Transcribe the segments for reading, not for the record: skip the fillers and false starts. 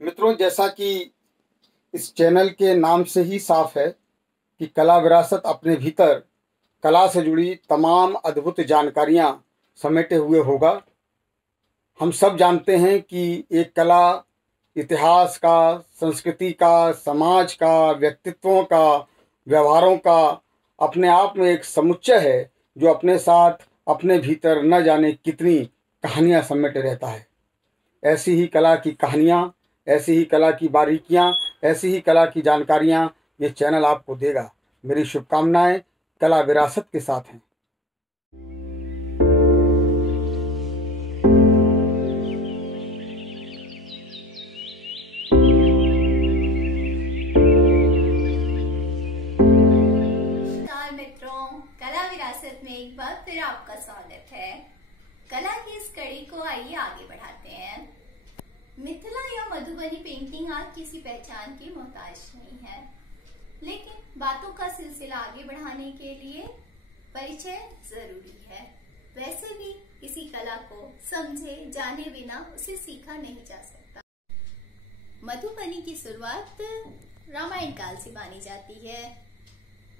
मित्रों, जैसा कि इस चैनल के नाम से ही साफ है कि कला विरासत अपने भीतर कला से जुड़ी तमाम अद्भुत जानकारियां समेटे हुए होगा। हम सब जानते हैं कि एक कला इतिहास का, संस्कृति का, समाज का, व्यक्तित्वों का, व्यवहारों का अपने आप में एक समुच्चय है जो अपने साथ अपने भीतर न जाने कितनी कहानियां समेटे रहता है। ऐसी ही कला की कहानियाँ, ऐसी ही कला की बारीकियाँ, ऐसी ही कला की जानकारियाँ ये चैनल आपको देगा। मेरी शुभकामनाएं कला विरासत के साथ हैं। नमस्कार मित्रों, कला विरासत में एक बार फिर आपका स्वागत है। कला की इस कड़ी को आइए आगे बढ़ाते हैं। मिथिला या मधुबनी पेंटिंग आज किसी पहचान की मोहताज नहीं है, लेकिन बातों का सिलसिला आगे बढ़ाने के लिए परिचय जरूरी है। वैसे भी किसी कला को समझे जाने बिना उसे सीखा नहीं जा सकता। मधुबनी की शुरुआत रामायण काल से मानी जाती है,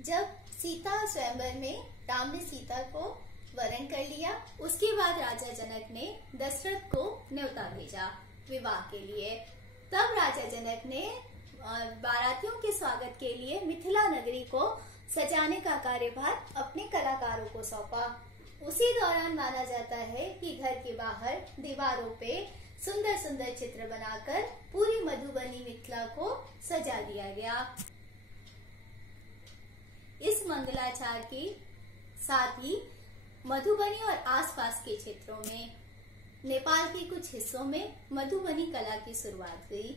जब सीता स्वयंवर में राम ने सीता को वरण कर लिया। उसके बाद राजा जनक ने दशरथ को न्योता भेजा विवाह के लिए। तब राजा जनक ने बारातियों के स्वागत के लिए मिथिला नगरी को सजाने का कार्यभार अपने कलाकारों को सौंपा। उसी दौरान माना जाता है कि घर के बाहर दीवारों पे सुंदर सुंदर चित्र बनाकर पूरी मधुबनी मिथिला को सजा दिया गया। इस मंगलाचार के साथ ही मधुबनी और आसपास के क्षेत्रों में, नेपाल के कुछ हिस्सों में मधुबनी कला की शुरुआत हुई।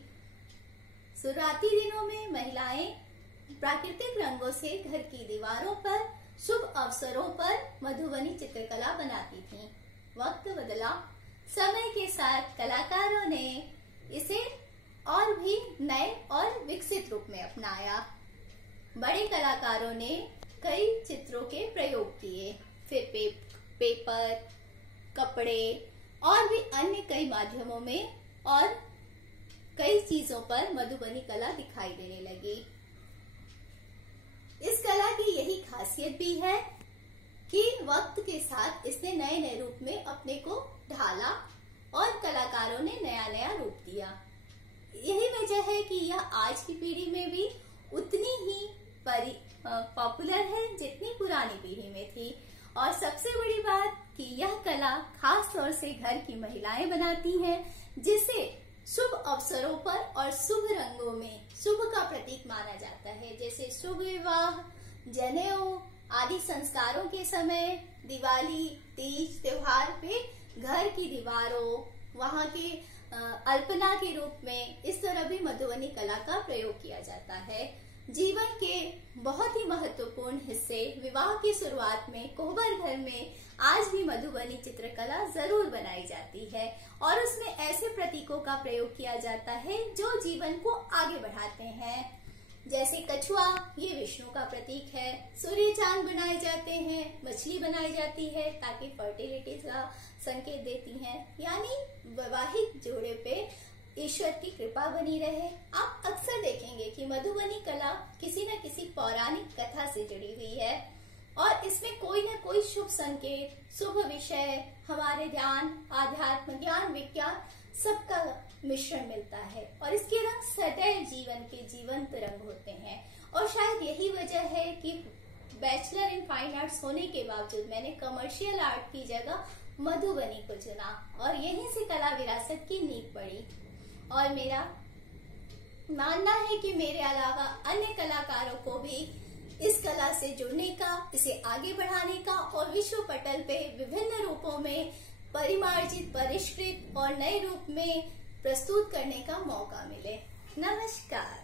शुरुआती दिनों में महिलाएं प्राकृतिक रंगों से घर की दीवारों पर शुभ अवसरों पर मधुबनी चित्रकला बनाती थीं। वक्त बदला, समय के साथ कलाकारों ने इसे और भी नए और विकसित रूप में अपनाया। बड़े कलाकारों ने कई चित्रों के प्रयोग किए, फिर पेपर, कपड़े और भी अन्य कई माध्यमों में और कई चीजों पर मधुबनी कला दिखाई देने लगी। इस कला की यही खासियत भी है कि वक्त के साथ इसने नए नए रूप में अपने को ढाला और कलाकारों ने नया नया रूप दिया। यही वजह है कि यह आज की पीढ़ी में भी उतनी ही पॉपुलर है जितनी पुरानी पीढ़ी में थी। और सबसे बड़ी बात कि यह कला खास तौर से घर की महिलाएं बनाती हैं, जिसे शुभ अवसरों पर और शुभ रंगों में शुभ का प्रतीक माना जाता है। जैसे शुभ विवाह, जनेऊ आदि संस्कारों के समय, दिवाली, तीज त्योहार पे घर की दीवारों, वहां के अल्पना के रूप में इस तरह भी मधुबनी कला का प्रयोग किया जाता है। जीवन के बहुत ही महत्वपूर्ण हिस्से विवाह की शुरुआत में कोहबर घर में आज भी मधुबनी चित्रकला जरूर बनाई जाती है और उसमें ऐसे प्रतीकों का प्रयोग किया जाता है जो जीवन को आगे बढ़ाते हैं। जैसे कछुआ, ये विष्णु का प्रतीक है। सूर्य चांद बनाए जाते हैं, मछली बनाई जाती है ताकि फर्टिलिटी का संकेत देती हैं, यानी वैवाहिक जोड़े पे ईश्वर की कृपा बनी रहे। आप अक्सर देखेंगे कि मधुबनी कला किसी न किसी पौराणिक कथा से जुड़ी हुई है और इसमें कोई न कोई शुभ संकेत, शुभ विषय, हमारे ध्यान, आध्यात्म, ज्ञान, विज्ञान सबका मिश्रण मिलता है और इसके रंग सदैव जीवन के जीवंत रंग होते हैं। और शायद यही वजह है कि बैचलर इन फाइन आर्ट्स होने के बावजूद मैंने कमर्शियल आर्ट की जगह मधुबनी को चुना और यहीं से कला विरासत की नींव पड़ी। और मेरा मानना है कि मेरे अलावा अन्य कलाकारों को भी इस कला से जुड़ने का, इसे आगे बढ़ाने का और विश्व पटल पे विभिन्न रूपों में परिमार्जित, परिष्कृत और नए रूप में प्रस्तुत करने का मौका मिले। नमस्कार।